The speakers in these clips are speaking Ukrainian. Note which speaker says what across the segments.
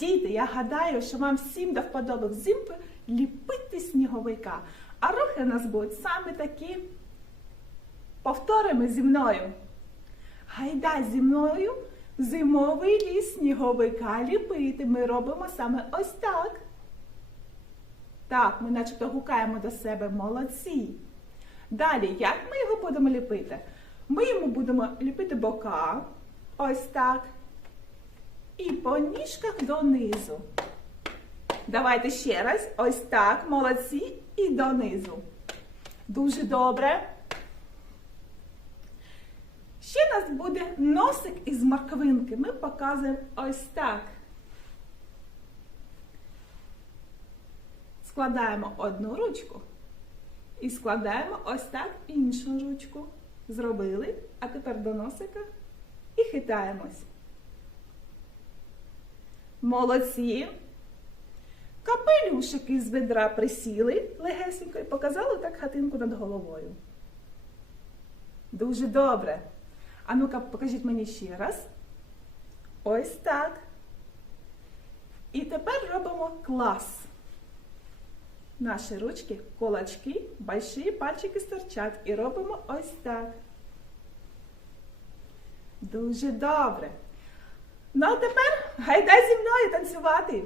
Speaker 1: Діти, я гадаю, що вам всім до вподоби взимку ліпити сніговика. А рухи у нас будуть саме такі. Повторимо зі мною. Гайда зі мною зимовий ліс сніговика ліпити. Ми робимо саме ось так. Так, ми начебто гукаємо до себе молодці. Далі, як ми його будемо ліпити? Ми йому будемо ліпити бока. Ось так. І по ніжках донизу. Давайте ще раз. Ось так, молодці, і донизу. Дуже добре. Ще у нас буде носик із морквинки. Ми показуємо ось так. Складаємо одну ручку і складаємо ось так іншу ручку. Зробили, а тепер до носика і хитаємось. Молодці. Капелюшики з ведра присіли легесенько і показали так хатинку над головою. Дуже добре. А ну-ка, покажіть мені ще раз. Ось так. І тепер робимо клас. Наші ручки, кулачки, больші пальчики стирчать. І робимо ось так. Дуже добре. Ну а тепер гайдай зі мною танцювати.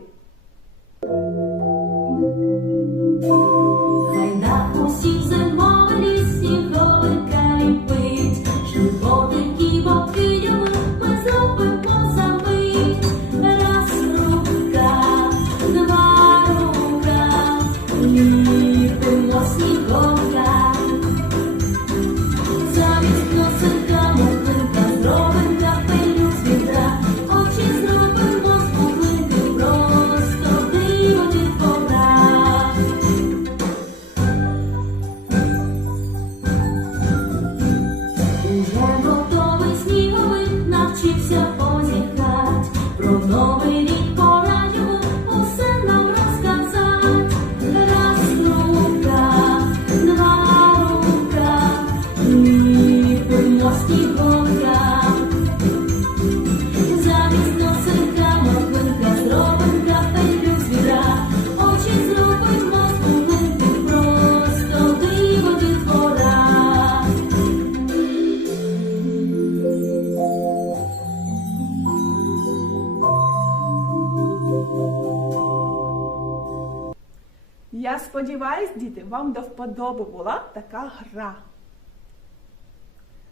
Speaker 1: Я сподіваюсь, діти, вам до вподоби була така гра.